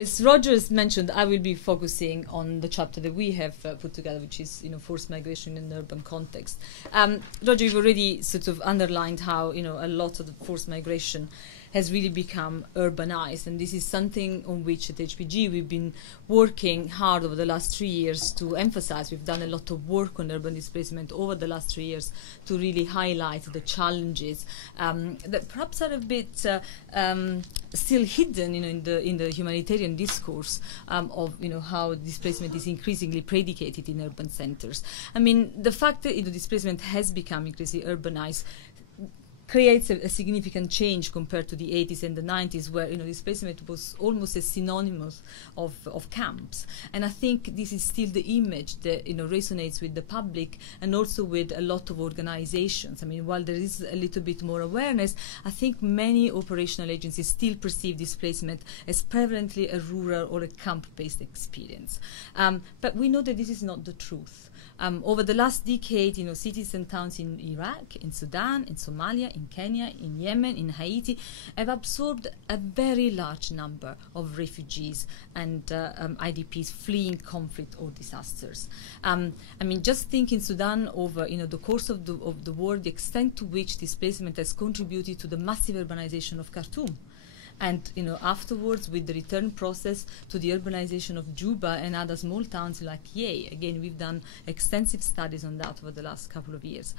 As Roger has mentioned, I will be focusing on the chapter that we have put together, which is, forced migration in an urban context. Roger, you've already sort of underlined how, a lot of the forced migration has really become urbanized, and this is something on which at HPG we've been working hard over the last 3 years to emphasize. We've done a lot of work on urban displacement over the last 3 years to really highlight the challenges that perhaps are a bit still hidden, in the humanitarian discourse of how displacement is increasingly predicated in urban centers. I mean, the fact that displacement has become increasingly urbanized creates a significant change compared to the 80s and the 90s, where displacement was almost as synonymous of camps. And I think this is still the image that resonates with the public and also with a lot of organizations. I mean, while there is a little bit more awareness, I think many operational agencies still perceive displacement as prevalently a rural or a camp-based experience. But we know that this is not the truth. Over the last decade, cities and towns in Iraq, in Sudan, in Somalia, in Kenya, in Yemen, in Haiti have absorbed a very large number of refugees and IDPs fleeing conflict or disasters. I mean, just think in Sudan over the course of the war, the extent to which displacement has contributed to the massive urbanization of Khartoum. And afterwards, with the return process to the urbanization of Juba and other small towns like Yei. Again, we've done extensive studies on that over the last couple of years.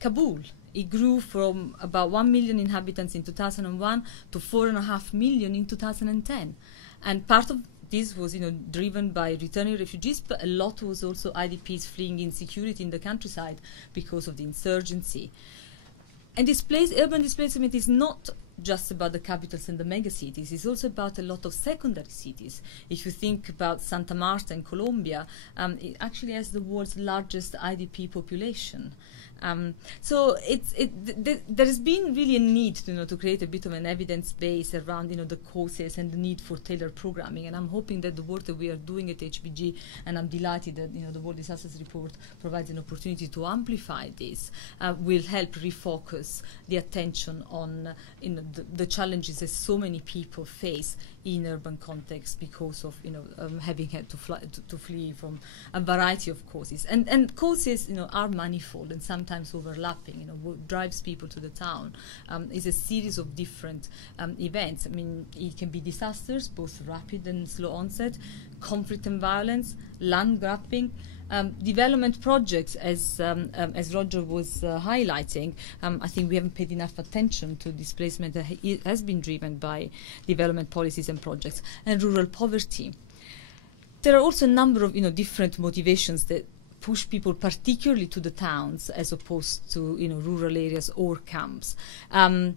Kabul, it grew from about 1 million inhabitants in 2001 to 4.5 million in 2010. And part of this was driven by returning refugees, but a lot was also IDPs fleeing insecurity in the countryside because of the insurgency. And urban displacement is not just about the capitals and the megacities. It's also about a lot of secondary cities. If you think about Santa Marta in Colombia, it actually has the world's largest IDP population. So there has been really a need to create a bit of an evidence base around the causes and the need for tailored programming. And I'm hoping that the work that we are doing at HPG, and I'm delighted that the World Disasters Report provides an opportunity to amplify this, will help refocus the attention on the challenges that so many people face in urban contexts because of having had to flee from a variety of causes. And causes are manifold and sometimes overlapping. What drives people to the town is a series of different events. I mean, it can be disasters, both rapid and slow onset, conflict and violence, land grabbing, development projects, as Roger was highlighting. I think we haven't paid enough attention to displacement that has been driven by development policies and projects, and rural poverty. There are also a number of different motivations that push people particularly to the towns as opposed to rural areas or camps.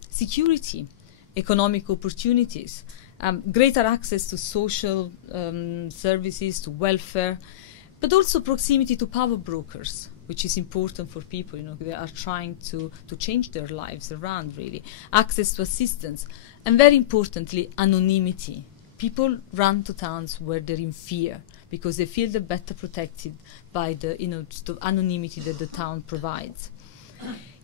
Security, economic opportunities, greater access to social services, to welfare, but also proximity to power brokers, which is important for people, they are trying to change their lives around, really. Access to assistance, and very importantly, anonymity. People run to towns where they're in fear because they feel they're better protected by the anonymity that the town provides.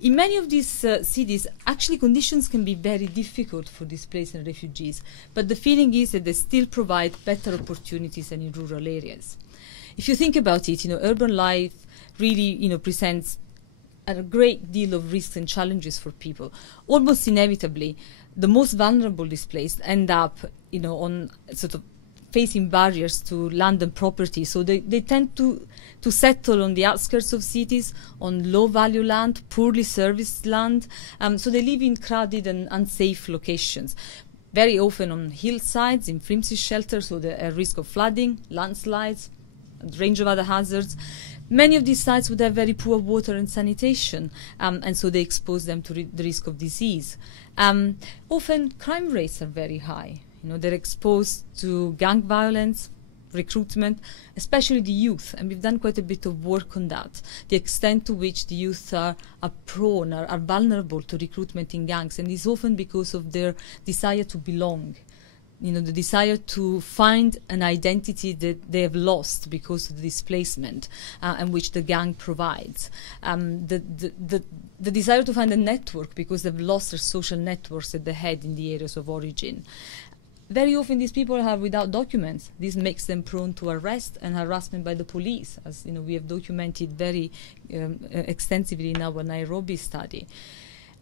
In many of these cities, actually conditions can be very difficult for displaced and refugees, but the feeling is that they still provide better opportunities than in rural areas. If you think about it, urban life really, presents a great deal of risks and challenges for people. Almost inevitably, the most vulnerable displaced end up, on sort of facing barriers to land and property. So they tend to settle on the outskirts of cities, on low-value land, poorly serviced land. So they live in crowded and unsafe locations. Very often on hillsides, in flimsy shelters, so there are risk of flooding, landslides, a range of other hazards. Many of these sites would have very poor water and sanitation, and so they expose them to the risk of disease. Often crime rates are very high. They're exposed to gang violence, recruitment, especially the youth, and we've done quite a bit of work on that. The extent to which the youth are prone, are vulnerable to recruitment in gangs, and it's often because of their desire to belong. The desire to find an identity that they have lost because of the displacement, and which the gang provides. The desire to find a network because they've lost their social networks that they had in the areas of origin. very often these people are without documents. This makes them prone to arrest and harassment by the police, as we have documented very extensively in our Nairobi study.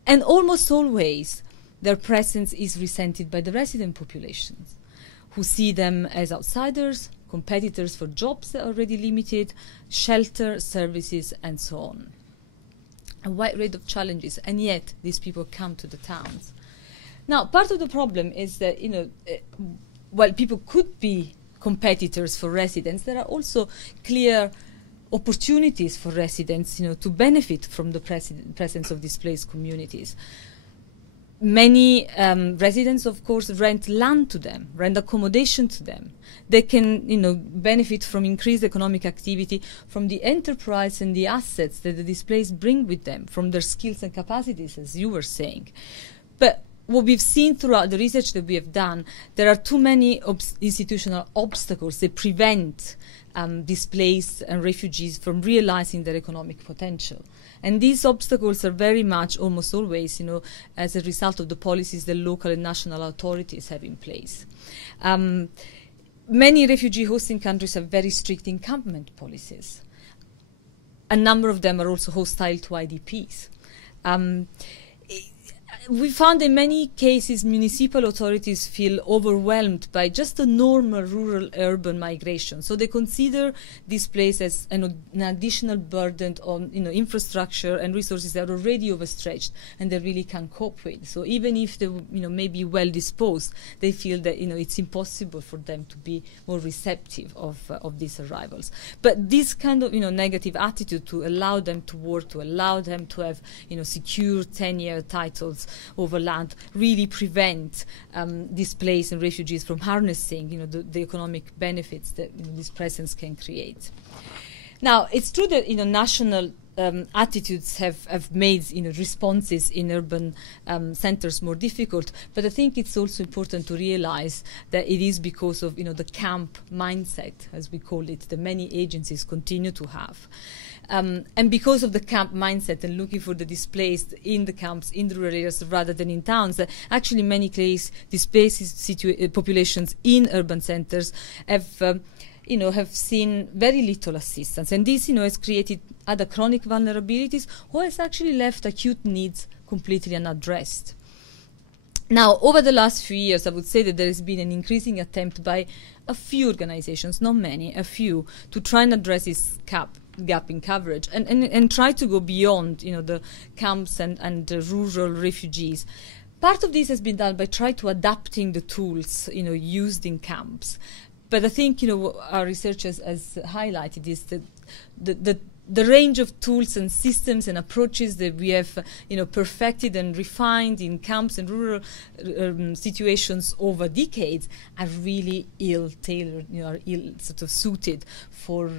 And almost always, their presence is resented by the resident populations, who see them as outsiders, competitors for jobs that are already limited, shelter, services, and so on. A wide range of challenges, and yet these people come to the towns. Now, part of the problem is that, while people could be competitors for residents, there are also clear opportunities for residents, to benefit from the presence of displaced communities. Many residents, of course, rent land to them, rent accommodation to them. They can, benefit from increased economic activity from the enterprise and the assets that the displaced bring with them, from their skills and capacities, as you were saying. But what we've seen throughout the research that we have done, there are too many institutional obstacles that prevent displaced and refugees from realizing their economic potential. And these obstacles are very much, almost always, as a result of the policies that local and national authorities have in place. Many refugee hosting countries have very strict encampment policies. A number of them are also hostile to IDPs. We found in many cases municipal authorities feel overwhelmed by just a normal rural-urban migration. So they consider this place as an additional burden on infrastructure and resources that are already overstretched and they really can't cope with. So even if they may be well disposed, they feel that it's impossible for them to be more receptive of these arrivals. But this kind of negative attitude to allow them to work, to allow them to have secure 10-year titles over land, really prevent displaced and refugees from harnessing the economic benefits that this presence can create. Now, it's true that national attitudes have made responses in urban centers more difficult, but I think it's also important to realize that it is because of the camp mindset, as we call it, that many agencies continue to have. And because of the camp mindset and looking for the displaced in the camps, in the rural areas rather than in towns, actually in many cases displaced populations in urban centers have seen very little assistance. And this has created either chronic vulnerabilities or has actually left acute needs completely unaddressed. Now, over the last few years, I would say that there has been an increasing attempt by a few organizations, not many, a few, to try and address this gap in coverage and try to go beyond the camps and rural refugees. Part of this has been done by trying to adapting the tools used in camps. But I think what our research has highlighted is that the range of tools and systems and approaches that we have perfected and refined in camps and rural situations over decades are really ill-tailored, are ill sort of suited for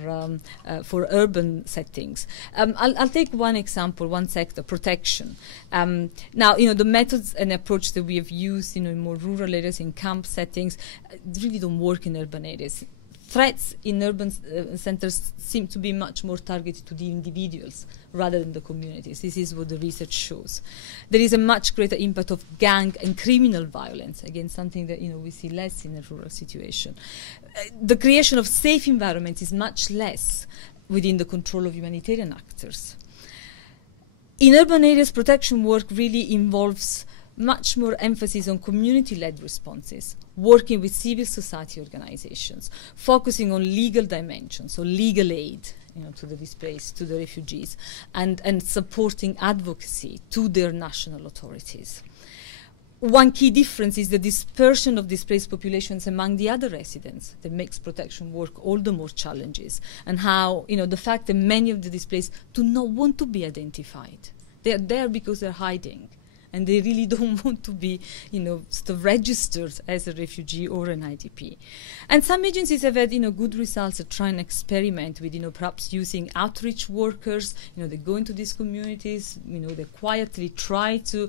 urban settings. I'll take one example, one sector, protection. Now, the methods and approach that we have used in more rural areas, in camp settings, really don't work in urban areas. Threats in urban centers seem to be much more targeted to the individuals rather than the communities. This is what the research shows. There is a much greater impact of gang and criminal violence, again, something that we see less in a rural situation. The creation of safe environments is much less within the control of humanitarian actors. In urban areas, protection work really involves much more emphasis on community-led responses, working with civil society organizations, focusing on legal dimensions, so legal aid to the displaced, to the refugees, and supporting advocacy to their national authorities. One key difference is the dispersion of displaced populations among the other residents that makes protection work all the more challenges, and how the fact that many of the displaced do not want to be identified. They are there because they're hiding. And they really don't want to be, sort of registered as a refugee or an IDP. And some agencies have had, good results at trying to experiment with, perhaps using outreach workers. They go into these communities, they quietly try to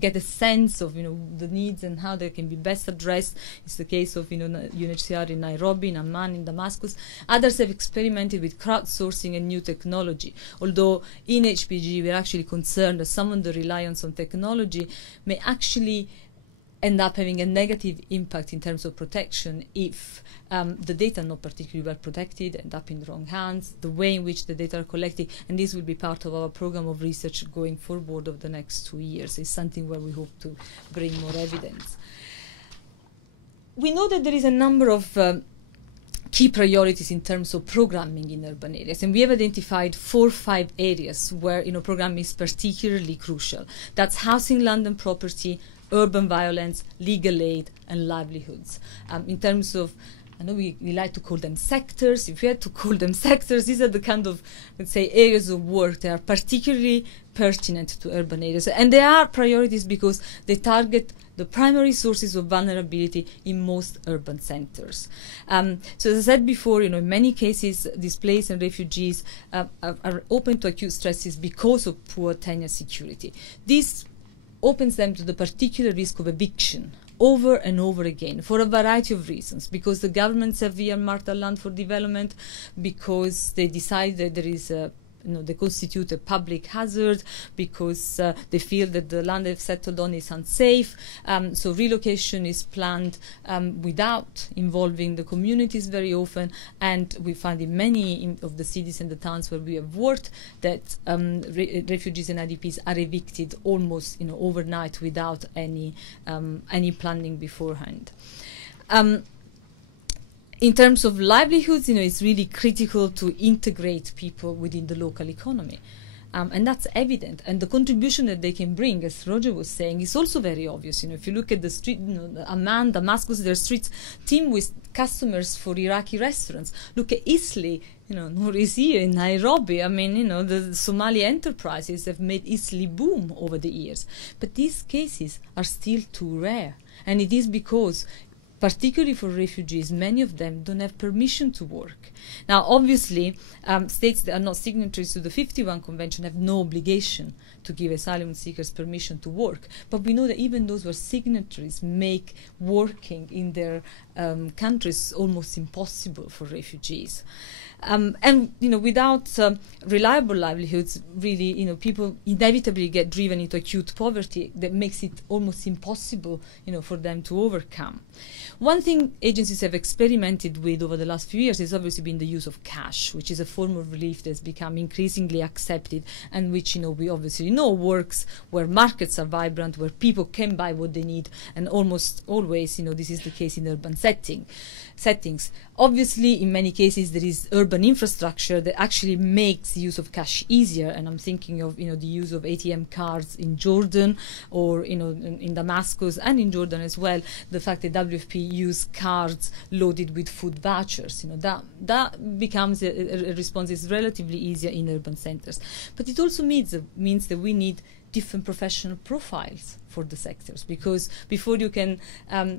get a sense of, the needs and how they can be best addressed. It's the case of, UNHCR in Nairobi, in Amman, in Damascus. Others have experimented with crowdsourcing and new technology. Although in HPG, we're actually concerned that some of the reliance on technology may actually end up having a negative impact in terms of protection if the data are not particularly well protected, end up in the wrong hands, the way in which the data are collected, and this will be part of our program of research going forward over the next 2 years. It's something where we hope to bring more evidence. We know that there is a number of key priorities in terms of programming in urban areas, and we have identified 4 or 5 areas where programming is particularly crucial. That's housing, land and property, urban violence, legal aid, and livelihoods. In terms of, I know we like to call them sectors. If we had to call them sectors, these are the kind of, let's say, areas of work that are particularly pertinent to urban areas. And they are priorities because they target the primary sources of vulnerability in most urban centers. So as I said before, in many cases, displaced and refugees are open to acute stresses because of poor tenure security. This opens them to the particular risk of eviction over and over again for a variety of reasons, because the governments have earmarked the land for development, because they decide that there is they constitute a public hazard, because they feel that the land they've settled on is unsafe. So relocation is planned without involving the communities very often, and we find in many of the cities and the towns where we have worked that refugees and IDPs are evicted almost overnight without any planning beforehand. In terms of livelihoods, it's really critical to integrate people within the local economy. And that's evident. And the contribution that they can bring, as Roger was saying, is also very obvious. If you look at the street, Amman, Damascus, their streets teem with customers for Iraqi restaurants. Look at Isli, Nourisia in Nairobi. I mean, the Somali enterprises have made Isli boom over the years. But these cases are still too rare. And it is because, particularly for refugees, many of them don't have permission to work. Now, obviously, states that are not signatories to the 51 Convention have no obligation to give asylum seekers permission to work. But we know that even those who are signatories make working in their countries almost impossible for refugees. And without reliable livelihoods, really, people inevitably get driven into acute poverty that makes it almost impossible, for them to overcome. One thing agencies have experimented with over the last few years has obviously been the use of cash, which is a form of relief that's become increasingly accepted, and which, we obviously know works where markets are vibrant, where people can buy what they need, and almost always, this is the case in urban settings. Obviously, in many cases, there is urban infrastructure that actually makes the use of cash easier, and I'm thinking of, the use of ATM cards in Jordan, or, in Damascus and in Jordan as well, the fact that WFP use cards loaded with food vouchers. That becomes a response is relatively easier in urban centers. But it also means that we need different professional profiles for the sectors, because before you can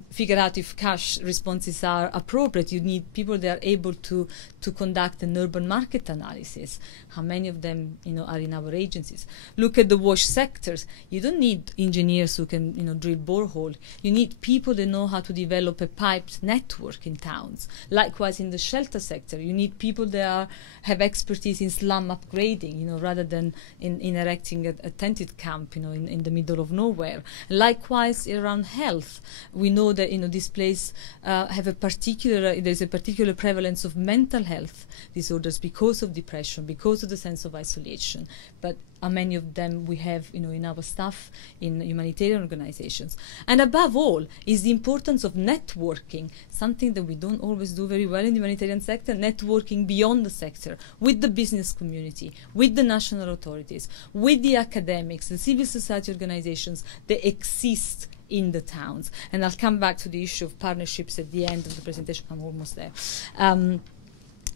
figure out if cash responses are appropriate, you need people that are able to conduct an urban market analysis. How many of them are in our agencies? Look at the wash sectors. You don't need engineers who can drill borehole. You need people that know how to develop a piped network in towns. Likewise, in the shelter sector, you need people that have expertise in slum upgrading, rather than in erecting a tented camp in the middle of nowhere. Likewise, around health, we know that displaced have there's a particular prevalence of mental health disorders because of depression, because of the sense of isolation. But many of them we have in our staff in humanitarian organizations. And above all is the importance of networking, something that we don't always do very well in the humanitarian sector, networking beyond the sector, with the business community, with the national authorities, with the academics, the civil society organizations that exist in the towns. And I'll come back to the issue of partnerships at the end of the presentation. I'm almost there.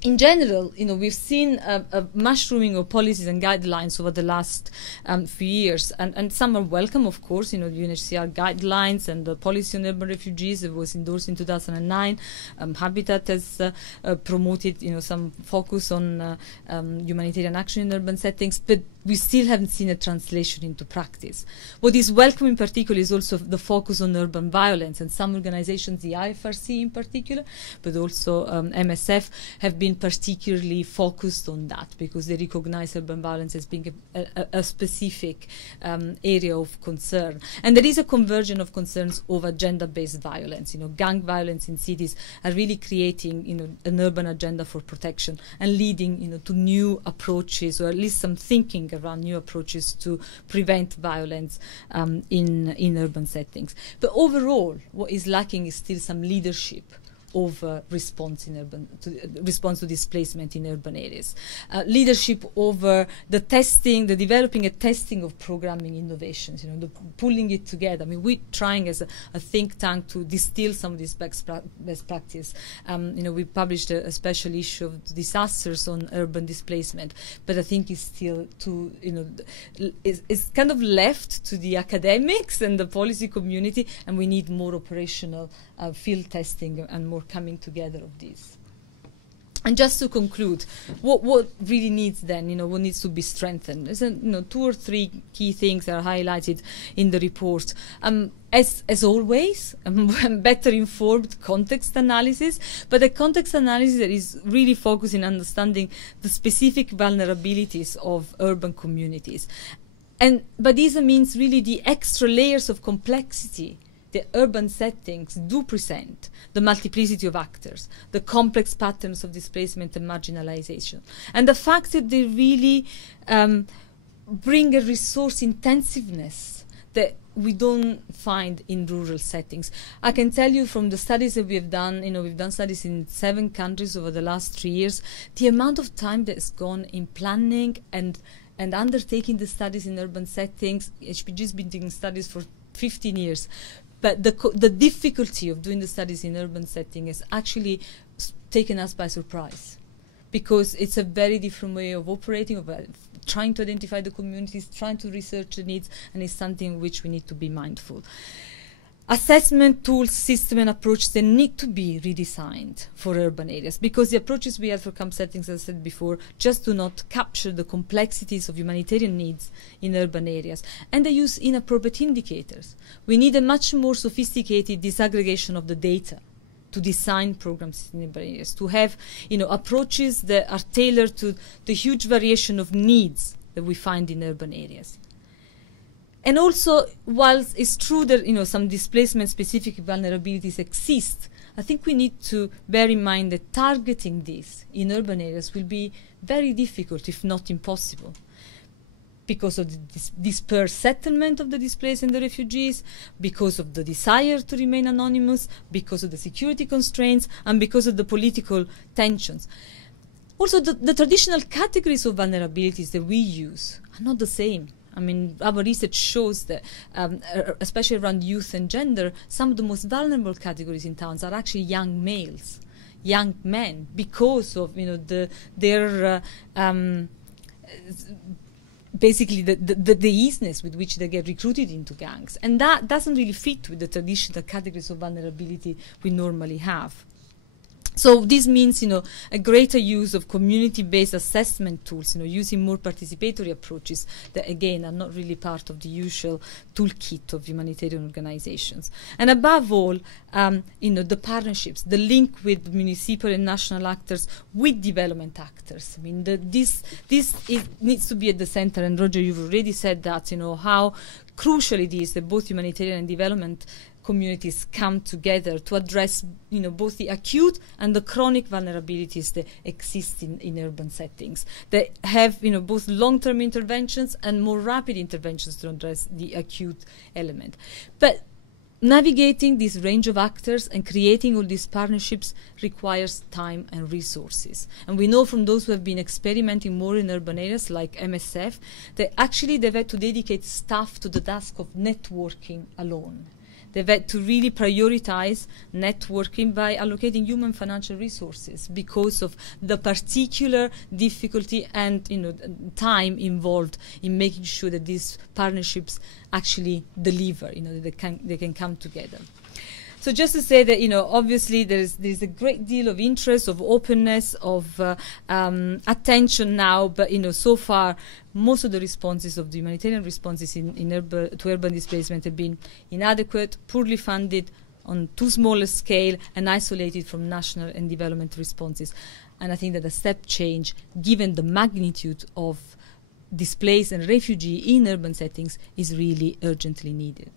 In general, we've seen a mushrooming of policies and guidelines over the last few years, and some are welcome, of course. The UNHCR guidelines and the policy on urban refugees that was endorsed in 2009. Habitat has promoted, some focus on humanitarian action in urban settings, but we still haven't seen a translation into practice. What is welcome in particular is also the focus on urban violence, and some organizations, the IFRC in particular, but also MSF, have been particularly focused on that because they recognize urban violence as being a specific area of concern. And there is a convergence of concerns over gender-based violence. Gang violence in cities are really creating, an urban agenda for protection and leading, to new approaches, or at least some thinking around new approaches to prevent violence in urban settings. But overall, what is lacking is still some leadership over response to displacement in urban areas. Leadership over the developing and testing of programming innovations, the pulling it together. I mean, we're trying as a think tank to distill some of these best practice. We published a special issue of disasters on urban displacement, but I think it's still too, it's kind of left to the academics and the policy community, and we need more operational field testing and more coming together of these. And just to conclude, what really needs then, what needs to be strengthened? There's 2 or 3 key things that are highlighted in the report. As always, better informed context analysis, but a context analysis that is really focused on understanding the specific vulnerabilities of urban communities. But this means really the extra layers of complexity the urban settings do present, the multiplicity of actors, the complex patterns of displacement and marginalization, and the fact that they really bring a resource intensiveness that we don't find in rural settings. I can tell you from the studies that we have done, we've done studies in 7 countries over the last 3 years, the amount of time that's gone in planning and undertaking the studies in urban settings. HPG's been doing studies for 15 years. But the difficulty of doing the studies in urban setting has actually taken us by surprise, because it's a very different way of operating, of trying to identify the communities, trying to research the needs, and it's something which we need to be mindful. Assessment tools, system and approach, they need to be redesigned for urban areas, because the approaches we have for camp settings, as I said before, just do not capture the complexities of humanitarian needs in urban areas, and they use inappropriate indicators. We need a much more sophisticated disaggregation of the data to design programs in urban areas, to have approaches that are tailored to the huge variation of needs that we find in urban areas. And also, whilst it's true that some displacement-specific vulnerabilities exist, I think we need to bear in mind that targeting this in urban areas will be very difficult, if not impossible, because of the dispersed settlement of the displaced and the refugees, because of the desire to remain anonymous, because of the security constraints, and because of the political tensions. Also, the traditional categories of vulnerabilities that we use are not the same. I mean, our research shows that, especially around youth and gender, some of the most vulnerable categories in towns are actually young males, young men, because of their basically the easiness with which they get recruited into gangs, and that doesn't really fit with the traditional categories of vulnerability we normally have. So this means, a greater use of community-based assessment tools, using more participatory approaches that, again, are not really part of the usual toolkit of humanitarian organizations. And above all, the partnerships, the link with municipal and national actors with development actors. I mean, this needs to be at the center, and Roger, you've already said that, how crucial it is that both humanitarian and development communities come together to address both the acute and the chronic vulnerabilities that exist in urban settings, that have both long-term interventions and more rapid interventions to address the acute element. But navigating this range of actors and creating all these partnerships requires time and resources. And we know from those who have been experimenting more in urban areas like MSF that actually they've had to dedicate staff to the task of networking alone. They've had to really prioritize networking by allocating human financial resources because of the particular difficulty and time involved in making sure that these partnerships actually deliver, they can come together. So just to say that, obviously there's a great deal of interest, of openness, of attention now, but, so far most of the responses of the humanitarian responses to urban displacement have been inadequate, poorly funded, on too small a scale, and isolated from national and development responses. And I think that a step change, given the magnitude of displaced and refugee in urban settings, is really urgently needed.